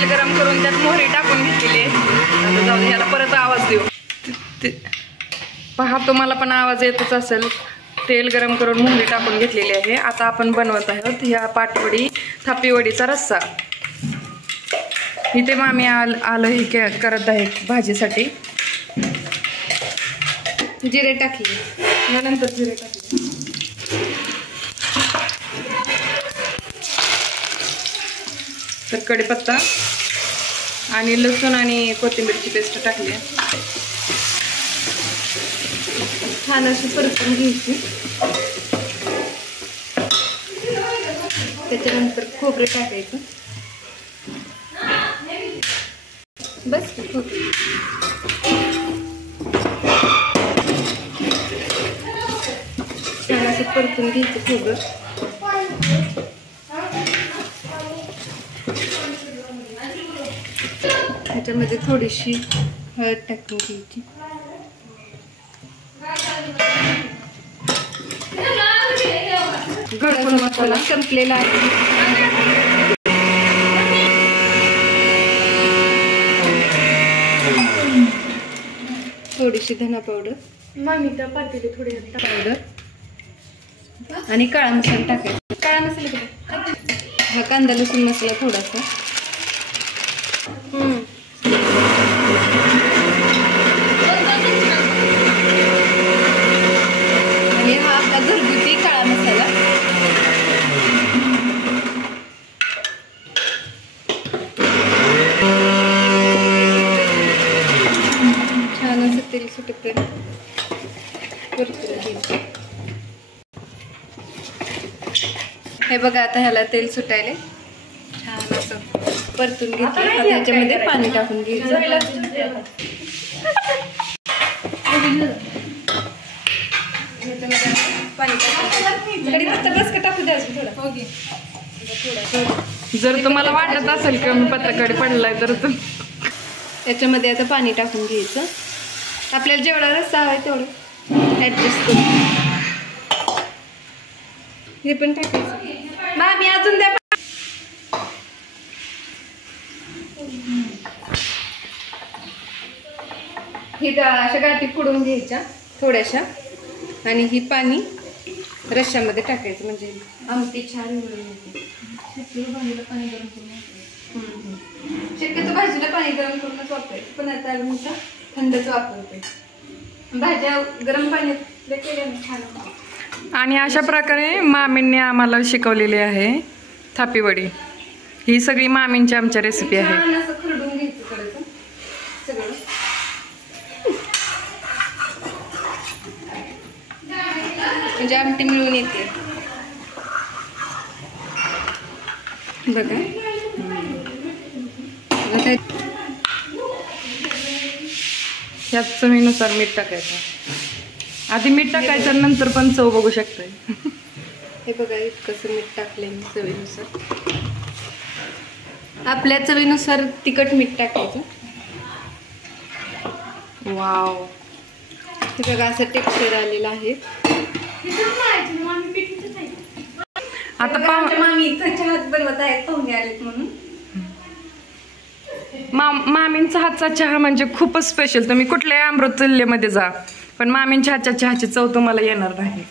तेल गरम करून त्यात मोहरी टाकून घेतलेली आहे. आता जाऊ ह्याला परत आवाज देऊ. पहा तुम्हाला पण आवाज येतच असेल. तेल गरम करून मोहरी टाकून घेतलेली आहे. आता आपण बनवत आहोत ह्या पाटवडी थापीवडीचा रस्सा. इथे मामी आलं हे करत आहे भाजीसाठी. जिरे टाकले नंतर जिरे टाकले. तर कढीपत्ता आणि लसूण आणि कोथिंबीरची पेस्ट टाकली. छान अशी परतून घ्यायची. त्याच्यानंतर खोबरं टाकायचं. बस खोबरं छान असं परतून घ्यायचं खोबरं. ह्याच्यामध्ये थोडीशी हळद टाकून घ्यायची. गडबड मसाला संपलेला आहे. थोडीशी धना पावडर, मामीच्या पातेली थोडी पावडर आणि काळा मसाला टाकायचा. काळा मसाला हा कांदा लसूण मसाला थोडासा. आणि हा आपला घरगुती काळा मसाला. छान असं तेल सुटेपर्यंत परतून घ्यायचं. हे बघा आता ह्याला तेल सुटायले. छान असं परतून घेतलं. आता ह्याच्यामध्ये पाणी टाकून घ्यायचं. पाणी टाकून बस का टाकू द्यायचं थोडं. जर तुम्हाला वाटत असेल की मी पत्ताकडे पडलाय तर याच्यामध्ये आता पाणी टाकून घ्यायचं. आपल्याला जेवढा रस्सा हवा आहे तेवढं ऍडजस्ट करू. हे पण टाकायचं. मामी अजून द्या. ही अशा गाठी फोडून घ्यायच्या थोड्याशा आणि ही पाणी रश्श्यामध्ये टाकायचं म्हणजे आमटी छान मिळून येते. शक्यतो भाजीला पाणी गरम करूनच वापरायचं. पण आता मी थंडच वापरते. भाज्या गरम पाण्यात केल्या छान. आणि अशा प्रकारे मामींनी आम्हाला शिकवलेली आहे थापीवडी. ही सगळी मामींची आमच्या रेसिपी आहे. असं खरडून घ्यायचं करायचं सगळं. म्हणजे आमटी मिळून येते बघा. ह्यात चवीनुसार मीठ टाकायचं. आधी मीठ टाकायचं नंतर पण चव बघू शकताय. हे बघा इतकंसं मीठ टाकलंय मी चवीनुसार. आपल्या चवीनुसार तिखट मीठ टाकायचं. वाव हे बघा असं टेक्स्चर आलेलं आहे. आता मामी इथं चहा बनवत आहेत पाहुणे आलेत म्हणून. मामींचा हातचा चहा म्हणजे खूपच स्पेशल. तुम्ही कुठल्याही अमृततुल्यमध्ये जा पण मामींच्या हातच्या चहाची चव तुम्हाला येणार नाही.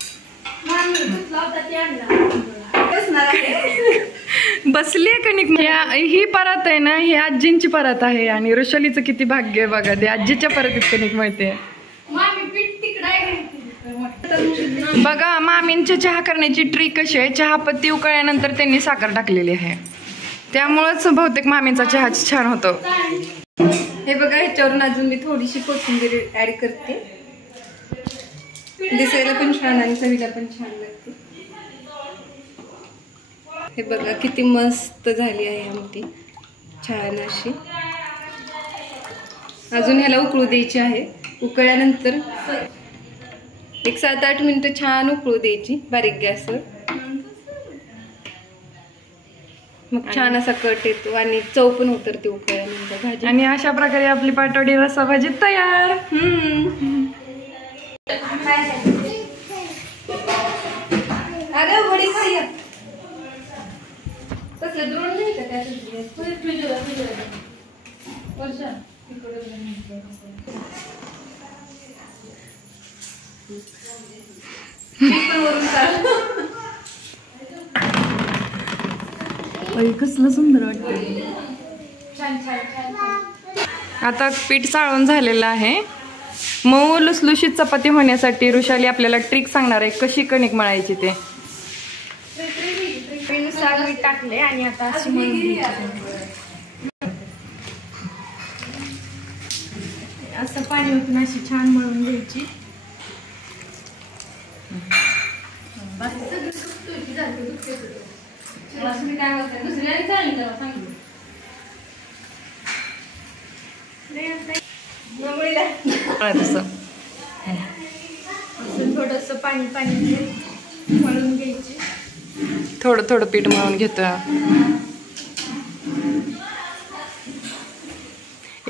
बसली आहे कणिक. ही परत आहे ना, ही आजींची परत आहे आणि ऋषालीचं किती भाग्य आहे बघा. ते आजीच्या परतीत कणिक मिळते. बघा मामींच्या चहा करण्याची ट्रिक कशी आहे. चहापत्ती उकळल्यानंतर त्यांनी साखर टाकलेली आहे. त्यामुळेच बहुतेक मामींचा चहा छान होतो. हे बघा ह्याच्यावरून अजून मी थोडीशी कोथिंबीर ऍड करते. दिसायला पण छान आणि चवीला पण छान लागते. हे बघा किती मस्त झाली आहे आमटी छान अशी. अजून ह्याला उकळू द्यायची आहे. उकळल्यानंतर एक 7-8 मिनिटं छान उकळू द्यायची बारीक गॅसवर. मग छान असा कट येतो आणि चव पण उतरते उकळल्यानंतर भाजी. आणि अशा प्रकारे आपली पाटवडी रस्सा भाजी तयार. अरे वडी खाऊया. तसलं द्रोण नाही का त्यात वर्षा कसलं सुंदर वाटतं. छान छान छान छान. आता पीठ चाळून झालेलं आहे. मऊ लुसलुशीत चपाती होण्यासाठी ऋषाली आपल्याला ट्रिक सांगणार आहे कशी कणिक मळायची ते. नुसार मीठ टाकले आणि आता अशी मळून घ्यायची. असं पाणी ओतून अशी छान मळून घ्यायची. थोडस पाणी पाणी मळून घ्यायची. थोडं थोडं पीठ मळून घेतो.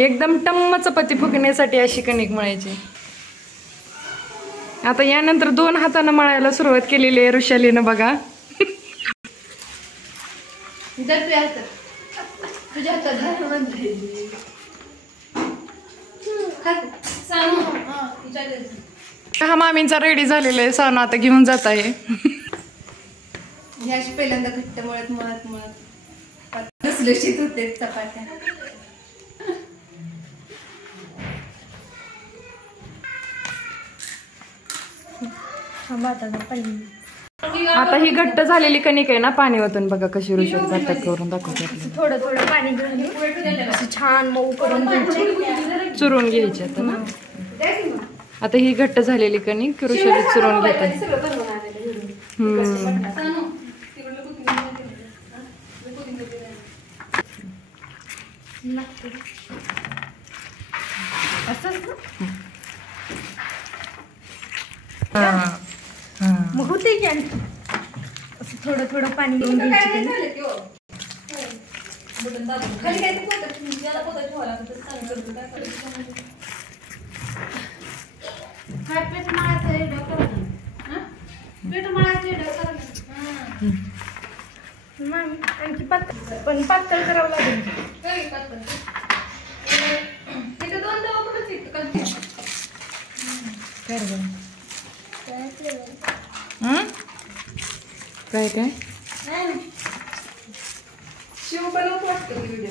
एकदम टम्म चपाती फुगण्यासाठी अशी कणिक मळायची. आता यानंतर 2 हातानं मळायला सुरुवात केलेली आहे ऋषालीनं बघा. तुझ्या हा मामींचा रेडी झालेला आहे. सानू आता घेऊन जात आहे. हे अशी पहिल्यांदा घट्ट मळत मळत मळत लुसलुशीत होते चपात्या. आता ही घट्ट झालेली कणिक आहे ना, पाणी ओतून बघा कशी ऋषाली पातळ करून दाखवते. थोडं थोडं पाणी घेऊन असं छान मऊ करून घ्यायची. चुरून घ्यायची आता ना. आता ही घट्ट झालेली कणिक ऋषाली चुरून घेते. मग होते की असं थोडं थोडं पाणी घेऊन घ्यायची. आणखी पातळ पण पातळ करावं लागेल. काय काय शिव बनवत वाटतं व्हिडिओ.